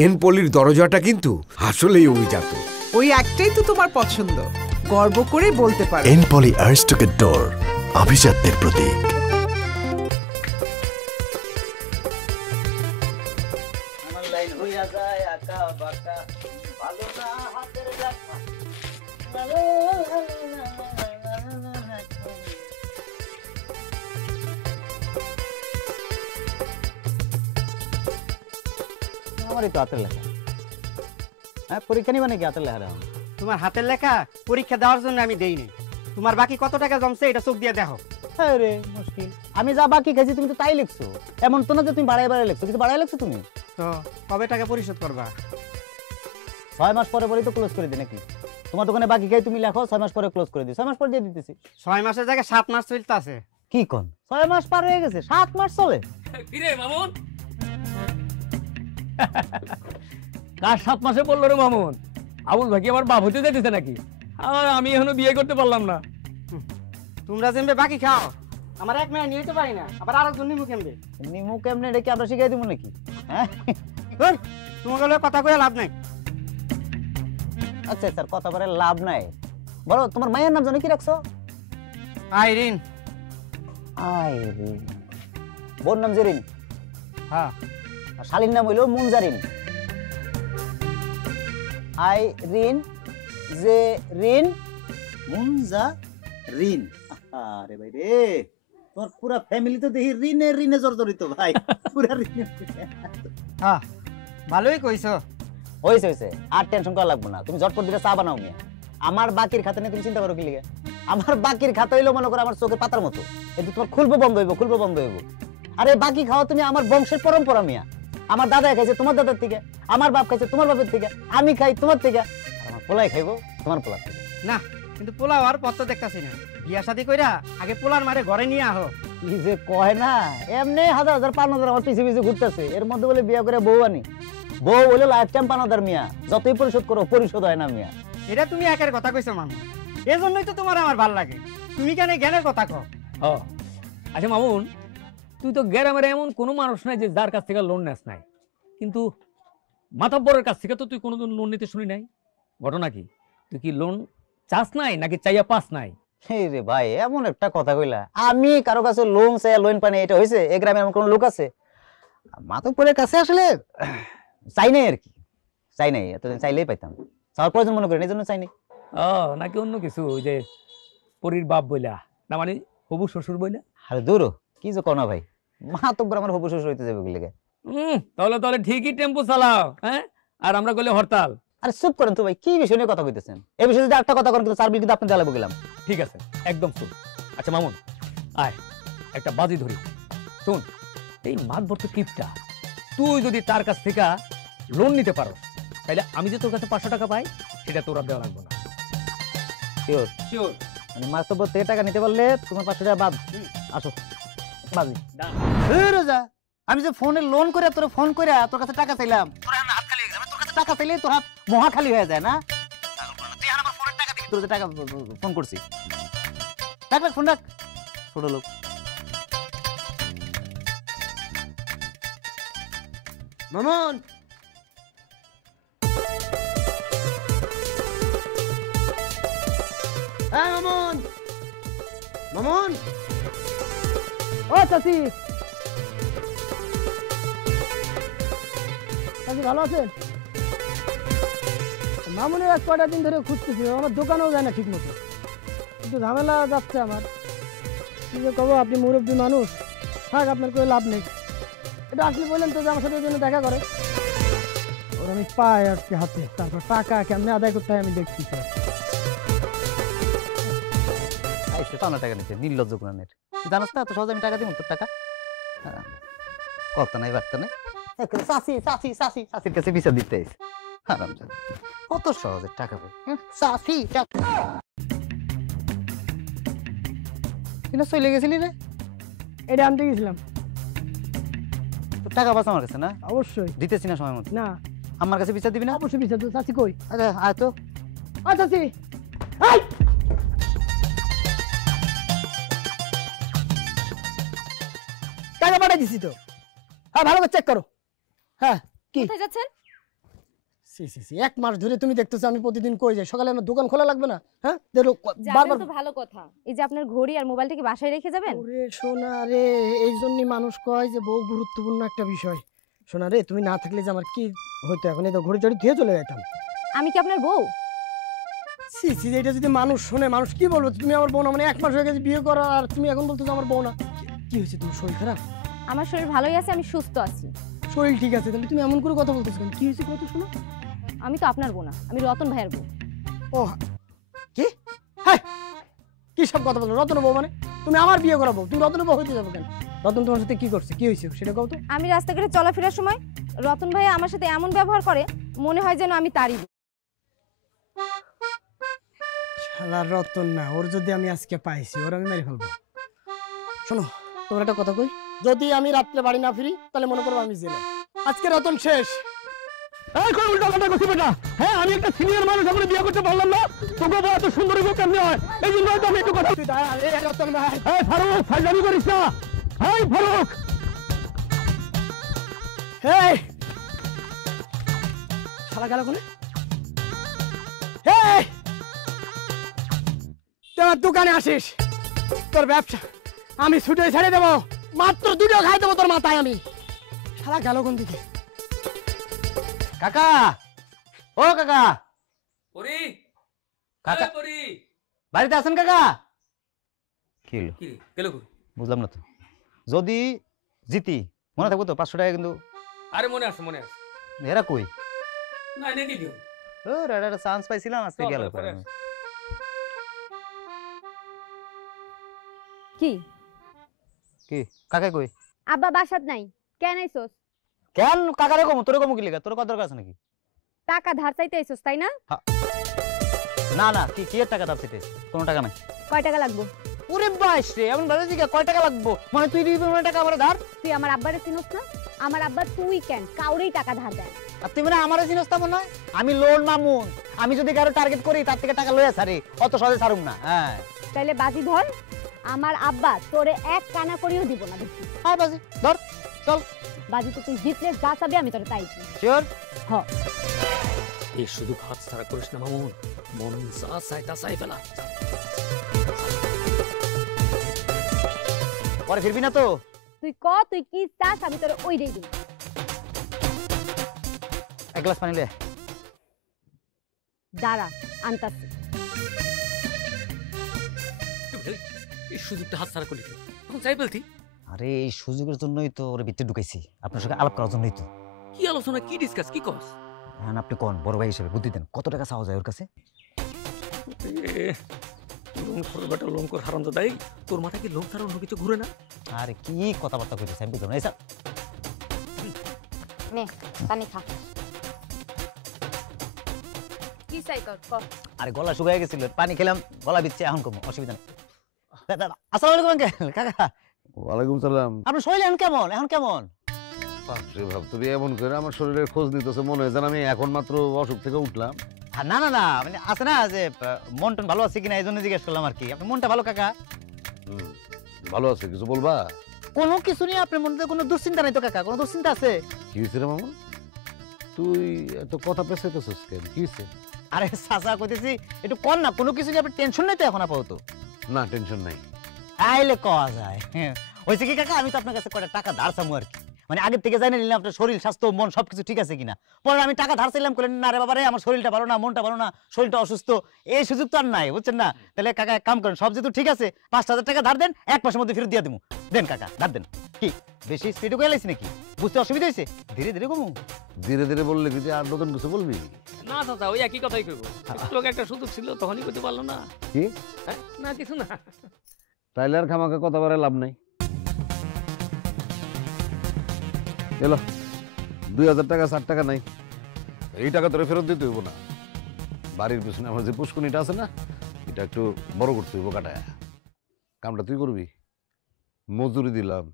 N পলির দরজাটা কিন্তু আসলেই অভিজাত। ওই একটাই তো তোমার পছন্দ, গর্ব করে বলতে পারো। এন পলি আরিস্টকের ডোর, আভিজাত্যের প্রতীক। আমার লাইন হইয়া যায় আকা বাকা, ভালো না হাতের লেখা। আমারই তো হাতের লেখা। হ্যাঁ, পরীক্ষা নিবা নাকি হাতের লেখা? তোমার হাতের লেখা পরীক্ষা দেওয়ার জন্য আমি দেইনি। তোমার বাকি কত টাকা জমছে এটা চোখ দিয়ে দেখো। আরে মুশকিল, আমি যা বাকি খাইছি তুমি তো তাই লিখছো। এমন তো না যে তুমি বাড়াই বাড়াই লিখছো, কিছু বাড়াই লিখছো তুমি। তো কবে টাকা পরিশোধ করবা? 6 মাস পরে পরেই তো ক্লোজ করে দিই নাকি? তোমার দোকানে বাকি খাই তুমি লেখো, 6 মাস পরে ক্লোজ করে দিই। 6 মাস পরে দিয়ে দিতেছি। 6 মাসের জায়গায় 7 মাস চলতে আছে। কি কোন? 6 মাস পার হয়ে গেছে, 7 মাস চলে? কিরে মামুন, কার 7 মাসে বললো রে মামুন? আবুল ভাই কি আমার বাপ হতে যেতেছে নাকি? আমি এখনো বিয়ে করতে পারলাম না। তোমরা যেমবে বাকি খাও, আমার এক মেয়ে নিতে পারি না, আবার আরেকজন নিমু কেমবে? নিমু কেমনে রেখে আমরা শিখাই দিব নাকি? হ্যাঁ, তোমাকে কথা কয়ে লাভ নাই। আচ্ছা স্যার, কথা বলে লাভ নাই। বলো তোমার মায়ের নাম জানো কি রাখছো? আইরিন। আইরিন। বোন নাম জেরিন? হ্যাঁ। আর শালীর নাম হইলো মুনজারিন। আইরিন, জেরিন, মুনজারিন। আরে ভাই রে, তোমার পুরা ফ্যামিলি তো দেখি ঋণে ঋণে জর্জরিত ভাই, পুরা ঋণে। হ্যাঁ, ভালোই কইছো। হইছে হইছে, আর টেনশন করা লাগবে না। তুমি ঝটপট দিলে চা বানাও মিয়া। আমার বাকির খাতা নিয়ে তুমি চিন্তা করো কি লিগে? আমার বাকির খাতা হইলো মনে করো আমার চোখের পাতার মতো, কিন্তু তোমার খুলবো বন্ধ হইব, খুলবো বন্ধ হইব। আরে বাকি খাওয়া তুমি আমার বংশের পরম্পরা মিয়া। আমার দাদা খাইছে তোমার দাদার থেকে, আমার বাপ খাইছে তোমার বাপের থেকে, আমি খাই তোমার থেকে, আর আমার পোলাই খাইবো তোমার পোলার থেকে। না, কিন্তু পোলাও আর পত্র দেখতাছি না। বিয়া শাদী কইরা আগে পোলার মারে ঘরে নিয়ে আহো। কি যে কয় না, এমনি হাজার হাজার 5,000 আমার পিছে পিছে ঘুরতেছে। এর মধ্যে বলে বিয়া করে বউ আনি। বউ হইলো লাইফ টাইম 5,000 মিয়া, যতই পরিশোধ করো পরিশোধ হয় না মিয়া। এটা তুমি একের কথা কইছো মামু, এজন্যই তো তোমার আমার ভাল লাগে। তুমি কেন জ্ঞানের কথা কও? আচ্ছা মামুন, তুই তো গ্রামের এমন কোনো মানুষ নাই যে যার কাছ থেকে লোন নেস নাই, কিন্তু মাতব্বরের কাছ থেকে তো তুই কোনোদিন লোন নিতে শুনি নাই। ঘটনা কি? তুই কি লোন চাস নাই নাকি চাইয়া পাস নাই? রে ভাই, এমন একটা কথা কইলা। আমি কারো কাছে লোন চাই লোন পানি এটা হইছে? এই গ্রামে এমন কোন লোক আছে? মাতব্বরের কাছে আসলে চাই নাই আর কি, চাই নাই। এতদিন চাইলেই পাইতাম, চাওয়ার প্রয়োজন মনে করি এই জন্য চাই নাই। নাকি অন্য কিছু? ওই যে পরির বাপ বইলা, না মানে হবু শ্বশুর বইলা? আরে দূর, কি যে কোনা ভাই, মাতব্বর আমার হবু শ্বশুর হইতে যাবে কি লাগে? তাহলে তাহলে ঠিকই টেম্পো চালাও, হ্যাঁ? আর আমরা গেলে হরতাল। আরে চুপ করেন তো ভাই, কি বিষয় নিয়ে কথা কইতেছেন? এই বিষয়ে যদি একটা কথা করেন কিন্তু 4 বিল কিন্তু আপনি জ্বালাবো গেলাম। ঠিক আছে, একদম চুপ। আচ্ছা মামুন, আয় একটা বাজি ধরি। শুন, এই মাতবর তো কিপটা, তুই যদি তার কাছ থেকে লোন নিতে পারো তাহলে আমি যে তোর কাছে 500 টাকা পাই সেটা তোর আর দেওয়া লাগবে না। শিওর? শিওর। মানে মাতব্বর থেকে টাকা নিতে পারলে তোমার 500 টাকা বাদ। আসো বাজি। রোজা, আমি যে ফোনে লোন করে তোর ফোন করে তোর কাছে টাকা চাইলাম, তোর হাত খালি হয়ে যাবে। তোর কাছে টাকা চাইলে তোর হাত মহা খালি হয়ে যায় না? তুই আমার ফোনের টাকা দিবি, তোর যে টাকা ফোন করছি। রাখ রাখ ফোন রাখ, ছোট লোক। মামুন, হ্যাঁ মামুন, মামুন। ও চাচি, চাচি ভালো আছেন? মামুনের এক কয়টা দিন ধরে খুঁজতেছি, আমার দোকানেও যায় না ঠিক মতো, একটু ঝামেলা যাচ্ছে আমার। কি যে কব, আপনি মুরব্বী মানুষ, থাক আপনার কোনো লাভ নেই। এটা আসলে বললেন তো যে আমার সাথে জন্য দেখা করে। ওর আমি পাই আজকে হাতে, তারপর টাকা কেমনে আদায় করতে হয় আমি দেখছি। স্যার আইসে পাওনা টাকা নিতে, নির্লজ্জ গুণানের। জানাস না এত সহজে আমি টাকা দিব তোর টাকা? কথা নাই বার্তা নাই, চাষি চাষি চাষি চাষির কাছে বিচার দিতে আইসে। হারামজাদা, কত সহজে টাকা পাই। চাষি কিনা চলে গেছিলি রে? এটা আনতে গেছিলাম। তোর টাকা বাঁচা আমার কাছে না? অবশ্যই দিতেছি না সময় মতো। না, আমার কাছে বিচার দিবি না? অবশ্যই বিচার। তো চাচি কই? আচ্ছা আয় তো। চাচি টাকা পাঠাই দিছি তো। হ্যাঁ, ভালো করে চেক করো। হ্যাঁ, কি কোথায় যাচ্ছেন? সি সি সি 1 মাস ধরে তুমি দেখতেছো আমি প্রতিদিন কই যাই, সকালে আমার দোকান খোলা লাগবে না? হ্যাঁ দেখো যাবেন বারবার। তো ভালো কথা। এই যে আপনার ঘড়ি আর মোবাইলটা কি বাসায় রেখে যাবেন? ওরে সোনা রে, এই জন্যই মানুষ কয় যে বউ গুরুত্বপূর্ণ একটা বিষয়। সোনা রে, তুমি না থাকলে যে আমার কি হইতো এখন, এই তো ঘড়ি টড়ি ধুয়ে চলে যেতাম। আমি কি আপনার বউ? সি সি, এটা যদি মানুষ শোনে মানুষ কি বলবো? তুমি আমার বউ না, মানে 1 মাস হয়ে গেছে বিয়ে করা আর তুমি এখন বলতেছো আমার বউ না। কি হয়েছে, তোমার শরীর খারাপ? আমার শরীর ভালোই আছে, আমি সুস্থ আছি। শরীর ঠিক আছে, তাহলে তুমি এমন করে কথা বলতেছো কেন? কি হয়েছে কত শোনো? আমি তো আপনার বউ না, আমি রতন ভাইয়ের বউ। ও কি? হ্যাঁ, কি সব কথা বলো? রতন বউ মানে তুমি আমার বিয়ে করাবো, তুমি রতন বউ হইতে যাবো কেন? রতন তোমার সাথে কি করছে, কি হয়েছে সেটা কও তো। আমি রাস্তাঘাটে চলাফেরার সময় রতন ভাই আমার সাথে এমন ব্যবহার করে, মনে হয় যেন আমি তারই বউ। শালা রতন না, ওর যদি আমি আজকে পাইছি ওর আমি মেরে ফেলবো। শোনো, তোমার একটা কথা কই, যদি আমি রাত্রে বাড়ি না ফিরি তাহলে মনে করবো আমি জেলে। আজকে রতন শেষ। এই কোন উল্টা পাল্টা করছিস বেটা? হ্যাঁ, আমি একটা সিনিয়র মানুষ, এখন বিয়ে করতে পারলাম না। তোকে বউ এত সুন্দরী বউ কেমনে হয়? এই জন্য তো আমি একটু কথা। তুই দাঁড়া, এই রতন ভাই। এই ফারুক, ফাইজলামি করিস না। এই ফারুক, হেই শালা গেল কোনে? হেই, তোমার দোকানে আসিস, তোর ব্যবসা আমি ছুটে ছেড়ে দেবো, মাত্র 2টা খাই দেবো তোর মাথায় আমি। শালা গেল কোন দিকে? কাকা, ও কাকা, পরি কাকা পরি বাড়িতে আছেন কাকা? কি হলো? কি গেল কই? বুঝলাম না তো। যদি জিতি মনে থাকবো তো 500 টাকা কিন্তু। আরে মনে আছে, মনে আছে। এরা কই? না এনে কি দিও? ও একটা চান্স পাইছিলাম, আজকে গেল। কি কি কাকা কই? আব্বা বাসাত নাই, কেন আইছস? কেন কাকারে কম, তোরে কম কি লিখা? তোর কত দরকার আছে নাকি? টাকা ধার চাইতে আইছস তাই না? না না, কি কি এর টাকা দাম চাইতে? কোনো টাকা নাই। কয় টাকা লাগবে? ওরে বাইশ রে, এমন ভালো জিগা কয় টাকা লাগবো? মানে তুই দিবি মানে টাকা আমার ধার? তুই আমার আব্বারে চিনস না? আমার আব্বা তুই কেন কাউরেই টাকা ধার দেয়? আর তুই মানে আমারও চিনস তা মনে হয়? আমি লোন মামুন, আমি যদি কারো টার্গেট করি তার থেকে টাকা লইয়া ছাড়ি, অত সহজে ছাড়ুম না। হ্যাঁ তাইলে বাজি ধর, আমার আব্বা তোরে 1 কানা করিও দিব না দেখি। হ্যাঁ বাজি ধর, চল। বাজি তো তুই জিতলে যা চাবি আমি তোরে তাই দিই। শিওর? হ। এই শুধু হাত ছাড়া করিস না মামুন, মন যা চাই তা চাই ফেলা। পরে ফিরবি না তো? তুই ক তুই কি চাস আমি তোরে ওইটাই দিই। 1 গ্লাস পানি লে। দাঁড়া আনতাছি। এই সুযোগটা হাত ছাড়া করলি, তখন চাই ফেলতি। আরে এই সুযোগের জন্যই তো ওরে ভিতরে ঢুকাইছি, আপনার সঙ্গে আলাপ করার জন্যই তো। কি আলোচনা, কি ডিসকাস, কি কস? হ্যাঁ আপনি কোন বড় ভাই হিসেবে বুদ্ধি দেন, কত টাকা চাওয়া যায় ওর কাছে? লোন কর বেটা, লোন কর হারাম দাদাই। তোর মাথা কি লোন ছাড়া অন্য কিছু ঘুরে না? আরে কি কথাবার্তা কইতেছে আমি বুঝলাম না। এইসব নে পানি খা। কি চাই তোর ক? আরে গলা শুকায় গেছিল, পানি খেলাম, গলা বিচ্ছে, এখন কম, অসুবিধা নেই। আসসালামু আলাইকুম আঙ্কেল। কাকা ওয়ালাইকুম সালাম। আপনার শরীর এখন কেমন? এখন কেমন? বাপরে বাপ, তুমি এমন করে আমার শরীরের খোঁজ নিতেছে, মনে হয় যেন আমি এখন মাত্র অসুখ থেকে উঠলাম। না না না, মানে আছে না যে মন টন ভালো আছে কিনা এই জন্য জিজ্ঞেস করলাম আর কি। আপনার মনটা ভালো কাকা? ভালো আছে, কিছু বলবা? কোনো কিছু নেই, আপনার মনে কোনো দুশ্চিন্তা নাই তো কাকা? কোনো দুশ্চিন্তা আছে? কি হয়েছে রে মামা, তুই এত কথা পেছাইতেছিস কেন? কি হয়েছে? আরে চাচা কইতেছি একটু কর না, কোনো কিছু নিয়ে আপনার টেনশন নাই তো এখন আপাতত? না টেনশন নাই। আইলে কওয়া যায়। হয়েছে কি কাকা, আমি তো আপনার কাছে কয়টা টাকা ধার চামু আর কি, মানে আগের থেকে জানি নিলাম আপনার শরীর স্বাস্থ্য মন সবকিছু ঠিক আছে কিনা। পরে আমি টাকা ধার চাইলাম, করলেন না রে বাবা রে, আমার শরীরটা ভালো না, মনটা ভালো না, শরীরটা অসুস্থ, এই সুযোগ তো আর নাই, বুঝছেন না? তাহলে কাকা এক কাম করেন, সব যেহেতু ঠিক আছে 5,000 টাকা ধার দেন, 1 মাসের মধ্যে ফেরত দিয়ে দেবো। দেন কাকা, ধার দেন। কি বেশি স্পিডে কয়ে লাইছি নাকি? বুঝতে অসুবিধা হয়েছে? ধীরে ধীরে কমু। ধীরে ধীরে বললে কি আর নতুন কিছু বলবি? না চাচা, ওই একই কথাই কইব। তোকে একটা সুযোগ ছিল, তখনই কইতে পারলো না। কি? না কিছু না। তাইলে আর খামাখা কথা বারে লাভ নাই। এলো 2,000 টাকা, 60 টাকা নাই, এই টাকা তোরে ফেরত দিতে হইব না। বাড়ির পিছনে আমার যে পুষ্কুনিটা আছে না, এটা একটু বড় করতে হইব, কাটায়। কামটা তুই করবি, মজুরি দিলাম।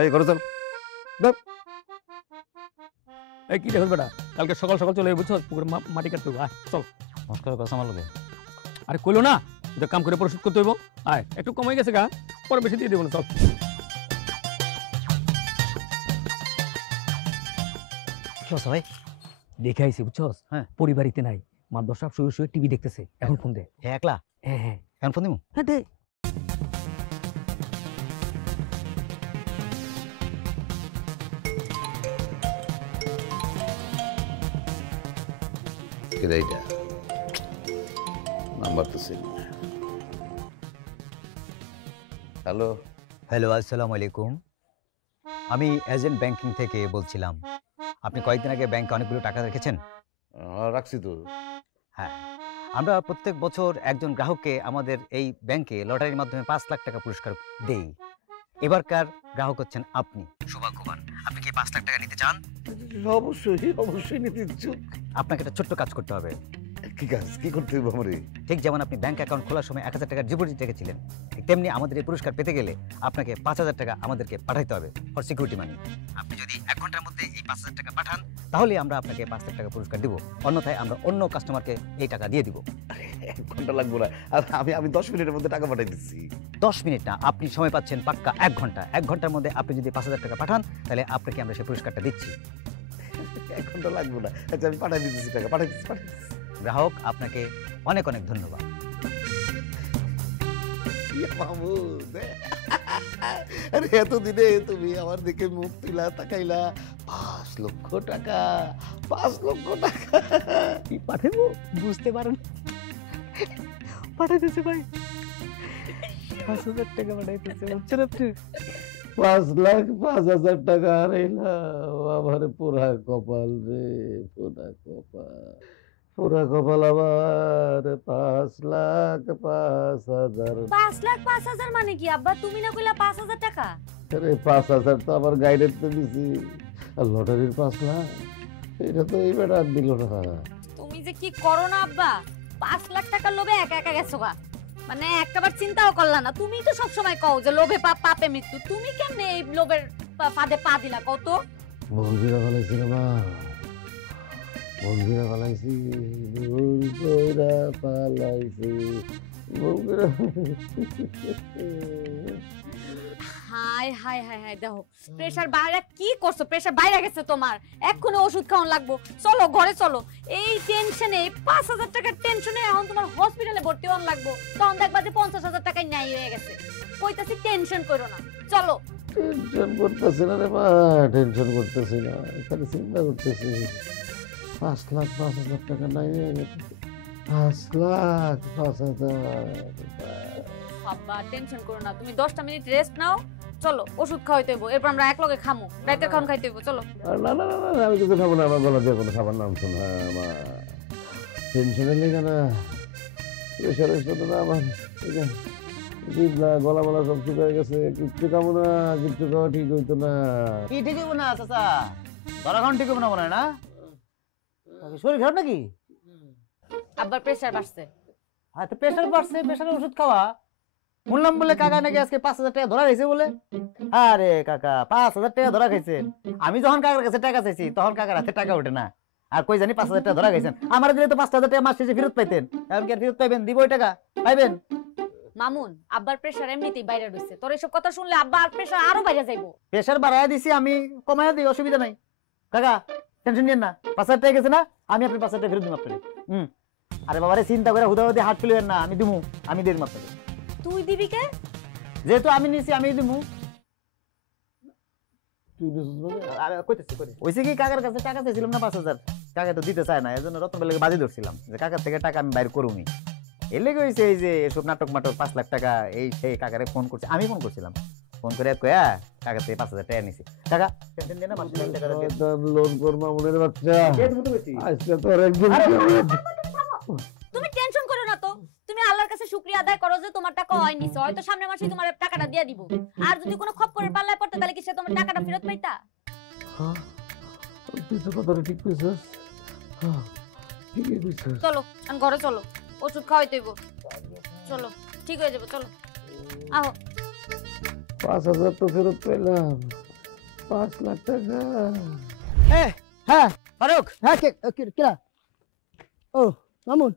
এই করে চল। এই কি দেখো বেটা, কালকে সকাল সকাল চলে বুঝছো, পুকুরে মাটি কাটতে হবে। আয় চল। নমস্কার কথা আমার লোকে। আরে কইলো না এটা কাম করে পরিশোধ করতে হইব। আয়, একটু কমে গেছে গা, পরে বেশি দিয়ে দেবো না। চল। কি অবস্থা ভাই? দেখে আইছি বুঝছস হ্যাঁ। পরিবারিতে নাই মাদবর সাহেব শুয়ে শুয়ে টিভি দেখতেছে এখন ফোন দে। হে একলা হ্যাঁ হ্যাঁ এখন ফোন দিমু হ্যাঁ দে। কে রে এইটা? নাম্বার তো সেম। হ্যালো, হ্যালো, আসসালামু আলাইকুম। আমি এজেন্ট ব্যাংকিং থেকে বলছিলাম। আপনি কয়েকদিন আগে ব্যাংকে অনেকগুলো টাকা রেখেছেন? রাখছি তো। হ্যাঁ, আমরা প্রত্যেক বছর একজন গ্রাহককে আমাদের এই ব্যাংকে লটারির মাধ্যমে 5 লাখ টাকা পুরস্কার দেই। এবারকার গ্রাহক হচ্ছেন আপনি, সৌভাগ্যবান। আপনি কি 5 লাখ টাকা নিতে চান? অবশ্যই অবশ্যই নিতে ইচ্ছুক। আপনাকে একটা ছোট্ট কাজ করতে হবে। কি কাজ, কি করতে হবে আমারে? ঠিক যেমন আপনি ব্যাংক অ্যাকাউন্ট খোলার সময় 1000 টাকা ডিপোজিট রেখেছিলেন, ঠিক তেমনি আমাদের এই পুরস্কার পেতে গেলে আপনাকে 5000 টাকা আমাদেরকে পাঠাইতে হবে ফর সিকিউরিটি মানি। আপনি যদি 1 ঘন্টার মধ্যে এই 5000 টাকা পাঠান তাহলে আমরা আপনাকে 5 লাখ টাকা পুরস্কার দিব, অন্যথায় আমরা অন্য কাস্টমারকে এই টাকা দিয়ে দিব। 1 ঘন্টা লাগবে না, আমি 10 মিনিটের মধ্যে টাকা পাঠাই দিচ্ছি। 10 মিনিট না, আপনি সময় পাচ্ছেন পাক্কা 1 ঘন্টা। 1 ঘন্টার মধ্যে আপনি যদি 5000 টাকা পাঠান তাহলে আপনাকে আমরা সেই পুরস্কারটা দিচ্ছি। 1 ঘন্টা লাগবে না, আচ্ছা আমি পাঠাই দিচ্ছি টাকা, পাঠাই দিচ্ছি। গ্রাহক, আপনাকে অনেক অনেক ধন্যবাদ। ইয়া মাহমুদ, আরে এতদিনে তুমি আমার দিকে মুখ তুলা তাকাইলা। 5 লক্ষ টাকা, 5 লক্ষ টাকা কি পাঠাবো বুঝতে পারেন? পাঠাই দিচ্ছে ভাই, 5000 টাকা পাঠাইতেছে, বুঝছেন আপনি? 5,05,000 টাকা হারাইলা। আমার পুরা কপাল রে, পুরা কপাল, পুরা কপাল আমার। 5,05,000। 5,05,000 মানে কি আব্বা? তুমি না কইলা 5,000 টাকা? আরে 5,000 তো আমার গাইডের তো দিছি, আর লটারির 5 লাখ এটা তো এই বেটা আর দিল না। তুমি যে কি করো না আব্বা, 5 লাখ টাকার লোভে একা একা গেছো গা। মানে একবার চিন্তাও করলা না? তুমি তো সব সময় কও যে লোভে পাপ, পাপে মৃত্যু। তুমি কেমনে এই লোভের ফাঁদে পা দিলা কও তো? বলবিরা ফেলাইছি রে মা, বলবিরা ফেলাইছি, বলবিরা ফেলাইছি, বলবিরা। হাই হাই হাই হাই, দেখো প্রেসার বাইরে কি করছো? প্রেসার বাইরে গেছে তোমার, এক্ষুনি ওষুধ খাওয়ান লাগবো। চলো ঘরে চলো। এই টেনশনে, 5,000 টাকার টেনশনে এখন তোমার হসপিটালে ভর্তি হওয়ান লাগবো। তখন দেখবা যে 50,000 টাকায় ন্যায় হয়ে গেছে। কইতাছি টেনশন করো না, চলো। টেনশন করতেছি না রে মা, টেনশন করতেছি না, এখানে চিন্তা করতেছি। 5,05,000 টাকা নাই হয়ে গেছে। 5,05,000। বাবা টেনশন করো না, তুমি 10টা মিনিট রেস্ট নাও। চলো ওষুধ খাওয়াইতে হইব, এরপর আমরা এক লগে খামু। রাতের খাওয়ান খাইতে হইব, চলো। না না না না, আমি কিছু খাবো না, আমার গলা দিয়ে কোনো খাবার নাম শোন। হ্যাঁ মা, টেনশনের লেগে না, প্রেশারের সাথে না আমার গলা বলা সব ঠিক হয়ে গেছে। কিচ্ছু খাবো না, কিচ্ছু খাওয়া ঠিক হইতো না। কি ঠিক হইব না চাচা? ধরা খাওয়ান ঠিক হইব না মনে হয় না? শরীর খারাপ নাকি? আব্বার প্রেসার বাড়ছে। হ্যাঁ, তো প্রেশার বাড়ছে, প্রেশারের ওষুধ খাওয়া। শুনলাম বলে কাকা নাকি আজকে 5,000 টাকা ধরা খাইছে বলে। আরে কাকা, 5,000 টাকা ধরা খাইছেন? আমি যখন কাকার কাছে টাকা চাইছি তখন কাকার হাতে টাকা ওঠে না। আর কই জানি 5,000 টাকা ধরা খাইছেন। আমার দিলে তো 5,000 টাকা মাস শেষে ফেরত পাইতেন। এখন কি আর ফেরত পাইবেন? দিব ওই টাকা পাইবেন? মামুন, আব্বার প্রেসার এমনিতেই বাইরে রইছে। তোর এসব কথা শুনলে আব্বা আর প্রেসার আরো বাইরে যাইবো। প্রেশার বাড়ায় দিছি, আমি কমায় দিই, অসুবিধা নাই। কাকা টেনশন নিয়েন না, 5,000 টাকা গেছে না, আমি আপনি 5,000 টাকা ফেরত দিব আপনাকে। আরে বাবারে চিন্তা করে হুদাহুদি হাত ফেলবেন না, আমি দিমু, আমি দিয়ে দিম আপনাকে। তুই দিবি কে? যেহেতু আমি নিছি আমি দিমু। তুই দিছিস মানে? আরে কইতেছি ওইসে কি কাকার কাছে টাকা চাইছিলাম না 5,000, কাকা তো দিতে চায় না, এজন্য রতন বেলাকে বাজি ধরছিলাম যে কাকার থেকে টাকা আমি বাইর করুমি। এর লেগে হইছে এই যে এসব নাটক মাটক 5 লাখ টাকা এই সেই। কাকারে ফোন করছে, আমি ফোন করছিলাম, ফোন করে কয়া কাকার থেকে 5,000 টাকা নিছি। কাকা টেনশন দেন না, মাসে টাকা দিয়ে লোন করমা মনের বাচ্চা। আজকে তোর একদম তুমি টেনশন করো না তো। তুমি আল্লাহর কাছে শুকরিয়া আদায় করো যে তোমার টাকা হয় নিছে। হয়তো সামনের মাসে তোমার টাকাটা দিয়ে দিব। আর যদি কোনো খপ্পরের পাল্লায় পড়তে তাহলে কি সে তোমার টাকাটা ফেরত পাইতা? হ্যাঁ, তুই তো কথাটা ঠিক কইছিস। হ্যাঁ, ঠিকই কইছিস। চলো আমি ঘরে চলো, ওষুধ খাওয়াইতে হইব। চলো ঠিক হয়ে যাবে, চলো আহো। 5,000 তো ফেরত পেলাম, 5 লাখ টাকা। হ্যাঁ ফারুক, হ্যাঁ কেরা? ও মামুন,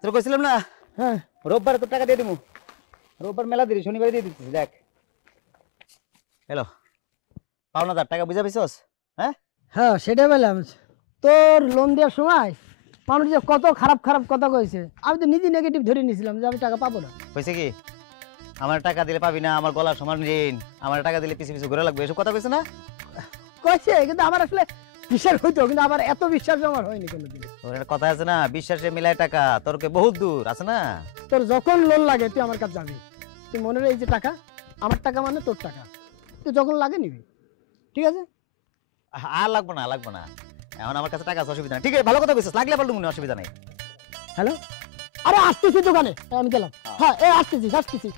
তোর কইছিলাম না হ্যাঁ রোববার তো টাকা দিয়ে দিমু। রোববার মেলা দিলি, শনিবারে দিয়ে দিচ্ছিস। দেখ হ্যালো, 5,000 টাকা বুঝা পেছস? হ্যাঁ হ্যাঁ সেটা বললাম। তোর লোন দেওয়ার সময় মানুষ যে কত খারাপ খারাপ কথা কইছে, আমি তো নিজে নেগেটিভ ধরে নিয়েছিলাম যে আমি টাকা পাবো না। হয়েছে কি আমার টাকা দিলে পাবি না, আমার গলার সমান ঋণ, আমার টাকা দিলে পিছে পিছে ঘুরে লাগবে, এসব কথা কইছে না? কইছে, কিন্তু আমার আসলে বিশ্বাস হইতো, কিন্তু আমার এত বিশ্বাস আমার হয়নি কোনোদিন। তোর একটা কথা আছে না, বিশ্বাসে মিলায় টাকা, তোরকে বহুত দূর আছে না। তোর যখন লোন লাগে তুই আমার কাছে যাবি, তুই মনে রে এই যে টাকা আমার টাকা মানে তোর টাকা, তুই যখন লাগে নিবি, ঠিক আছে? আর লাগবো না, লাগবো না, এখন আমার কাছে টাকা আছে, অসুবিধা নেই। ঠিক আছে, ভালো কথা কইছিস, লাগলে পারলুম না, অসুবিধা নেই। হ্যালো, আরে আসতেছি দোকানে, আমি গেলাম। হ্যাঁ আসতেছি আসতেছি।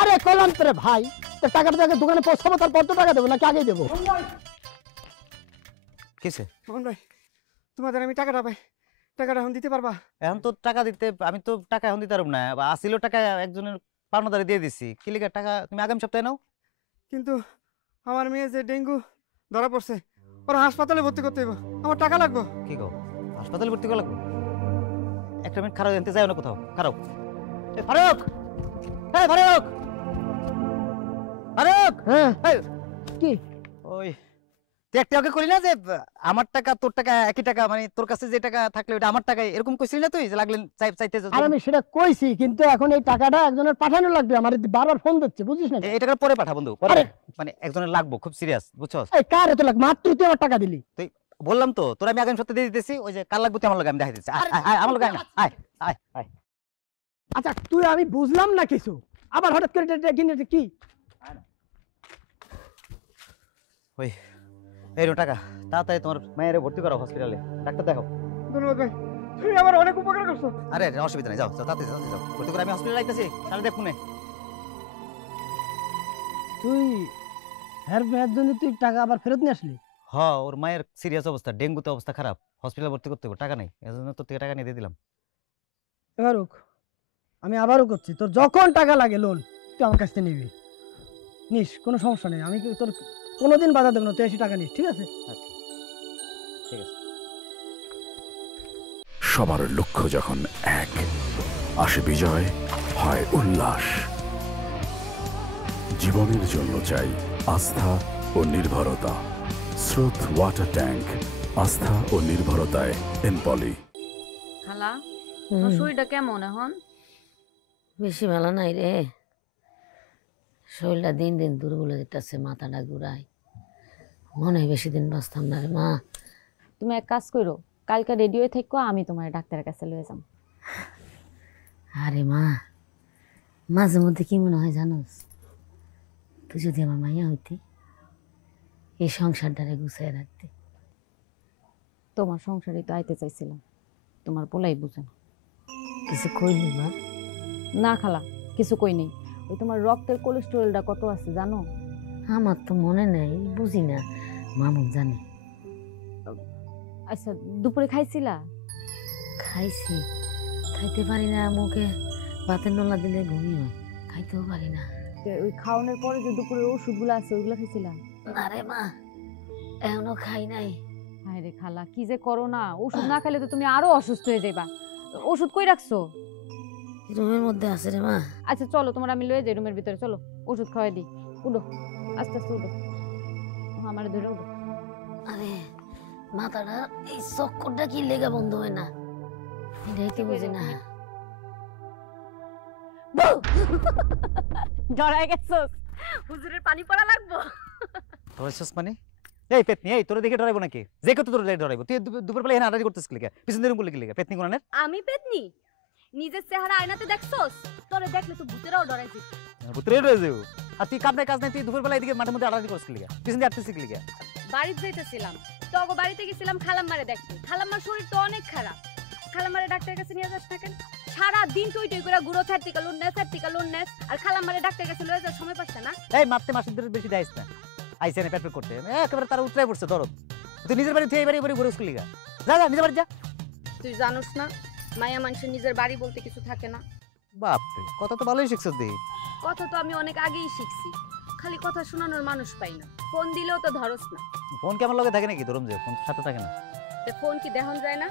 আরে কলাম তোরে ভাই, তো টাকাটা তোকে দোকানে পৌঁছাবো, তারপর তো টাকা দেবো নাকি আগেই দেবো? কিসে? মোহন ভাই, তোমাদের আমি টাকাটা পাই, টাকাটা এখন দিতে পারবা? এখন তো টাকা দিতে, আমি তো টাকা এখন দিতে পারব না, আসিল টাকা একজনের পাওনাদারে দিয়ে দিছি। কি লিখে টাকা তুমি আগামী সপ্তাহে নাও। কিন্তু আমার মেয়ে যে ডেঙ্গু ধরা পড়ছে, ওরা হাসপাতালে ভর্তি করতে হইব, আমার টাকা লাগবে। কি গো, হাসপাতালে ভর্তি করা লাগবে? একটা মিনিট খারাপ, জানতে যাও না কোথাও, খারাপ। ফারুক, হ্যাঁ ফারুক, ফারুক, হ্যাঁ এই, কি ওই তুই একটা ওকে করি না যে আমার টাকা তোর টাকা একই টাকা, মানে তোর কাছে যে টাকা থাকলে ওটা আমার টাকা, এরকম কইছিলি না তুই যে লাগলেন চাইতে? আর আমি সেটা কইছি, কিন্তু এখন এই টাকাটা একজনের পাঠানো লাগবে, আমার বারবার ফোন দিচ্ছে, বুঝিস না? এই টাকা পরে পাঠা বন্ধু, পরে, আরে, মানে একজনের লাগবো, খুব সিরিয়াস, বুঝছস? এই কার এত লাগ, মাত্র তুই আমার টাকা দিলি। তুই বললাম তো তোর আমি আগামী সপ্তাহে দিয়ে দিতেছি, ওই যে কার লাগবে তুই আমার লগে আমি দেখাই দিচ্ছি। আয় আমার লগে, আয় আয় আয়। আচ্ছা তুই, আমি বুঝলাম না কিছু, আবার হঠাৎ করে কিনে কি? ওই এই নো টাকা, তাড়াতাড়ি তোমার মায়ের ভর্তি করো হসপিটালে, ডাক্তার দেখো। ধন্যবাদ ভাই, তুমি আমার অনেক উপকার করছো। আরে অসুবিধা নেই, যাও তাড়াতাড়ি যাও, ভর্তি করে আমি হসপিটালে আইতাছি, তাহলে দেখ ফোনে। তুই হের মেয়ের জন্য তুই টাকা আবার ফেরত নিয়ে আসলি? হ, ওর মায়ের সিরিয়াস অবস্থা, ডেঙ্গুতে অবস্থা খারাপ, হসপিটালে ভর্তি করতে হবে, টাকা নেই, এজন্য তোর থেকে টাকা নিয়ে দিয়ে দিলাম। ফারুক, আমি আবারও করছি, তোর যখন টাকা লাগে লোন তুই আমার কাছ থেকে নিবি, নিস, কোনো সমস্যা নেই, আমি তোর কোনোদিন বাধা দেবো না, তুই এসে টাকা নিস, ঠিক আছে? আচ্ছা ঠিক আছে। সবার লক্ষ্য যখন এক, আসে বিজয়, হয় উল্লাস। জীবনের জন্য চাই আস্থা ও নির্ভরতা। স্রোত ওয়াটার ট্যাঙ্ক, আস্থা ও নির্ভরতায় এনপলি। খালা, তোর শরীরটা কেমন এখন? বেশি ভালো নাই রে, শরীরটা দিন দিন দুর্বল হয়ে যেতেছে, মাথাটা ঘুরায়, মনে হয় বেশি দিন বাঁচতাম না রে মা। তুমি এক কাজ করো, কালকে রেডি হয়ে থেকো, আমি তোমার ডাক্তারের কাছে লয়ে যাম। আরে মা, মাঝে মধ্যে কি মনে হয় জানোস, তুই যদি আমার মাইয়া হইতি, এই সংসারটারে গুছিয়ে রাখতে। তোমার সংসারে তো আইতে চাইছিলাম, তোমার পোলাই বুঝে না। কিছু কইলি মা? না খালা, কিছু কই নেই। ওই তোমার রক্তের কোলেস্টেরলটা কত আছে জানো? আমার তো মনে নেই, বুঝি না, মামুন জানে। আচ্ছা, দুপুরে খাইছিলা? খাইছি, খাইতে পারি না, মুখে ভাতের নলা দিলে বমি হয়, খাইতেও পারি না। ওই খাওয়ানোর পরে যে দুপুরের ওষুধগুলো আছে ওইগুলো খাইছিলা? না রে মা, এখনো খাই নাই। হায় রে খালা, কি যে করো না, ওষুধ না খাইলে তো তুমি আরো অসুস্থ হয়ে যাইবা। ওষুধ কই রাখছো? রুমের মধ্যে আছে রে মা। আচ্ছা চলো, তোমার আমি লয়ে যাই রুমের ভিতরে, চলো ওষুধ খাওয়াই দিই। উঠো, আস্তে আস্তে উঠো, আমার ধরে উঠো। আরে মাথাটা, এই চক্করটা কি লেগা বন্ধ হয় না, এটাই তো বুঝি না। ডরাই গেছস? হুজুরের পানি পড়া লাগবো। ধরেছিস মানে? এই পেতনি, এই তোরে দেখে ডরাইবো নাকি? যে কত তোরে ডরাইবো? তুই দুপুরবেলা এখানে আড়াআড়ি করতেছিস কি লিগা? পিছন দিকে বলে কি লিগা? পেতনি কোনানের? আমি পেতনি? নিজের চেহারা আয়নাতে দেখছস? তোরে দেখলে তো ভূতেরাও ডরাই যেত। ভূতেরে ডরাই যাও? আর তুই কাম নাই কাজ নাই, তুই দুপুরবেলা এদিকে মাঠের মধ্যে আড়াআড়ি করছিস কি লিগা? পিছন দিয়ে আটতেছিস কি লিগা? বাড়িতে যাইতেছিলাম, তো ওগো বাড়িতে গেছিলাম খালাম্মারে দেখতে। খালাম্মার শরীর তো অনেক খারাপ, খালাম্মারে ডাক্তারের কাছে নিয়ে যাস না কেন? সারা দিন টই টই করে গুঁড়ো ছাড়তিকা লোন নেস, আর খালাম্মারে ডাক্তারের কাছে লয়ে যাওয়ার সময় পাস না। এই মারতে মাসের ধরে বেশি দাইস না, আইসে না পেট করতে, একেবারে তার উতরাই পড়ছে দরদ। তুই নিজের বাড়ি থেকে এই বাড়ি ঘুরে কি লিগা? যা যা নিজের বাড়ি যা। তুই জানোস না, মায়া মানুষের নিজের বাড়ি বলতে কিছু থাকে না। বাপরে, কথা তো ভালোই শিখছস দেখি। কথা তো আমি অনেক আগেই শিখছি, খালি কথা শোনানোর মানুষ পাই না। ফোন দিলেও তো ধরস না। ফোন কি আমার লগে থাকে নাকি? ধরুন যে ফোন সাথে থাকে না। তে ফোন কি দেহন যায় না?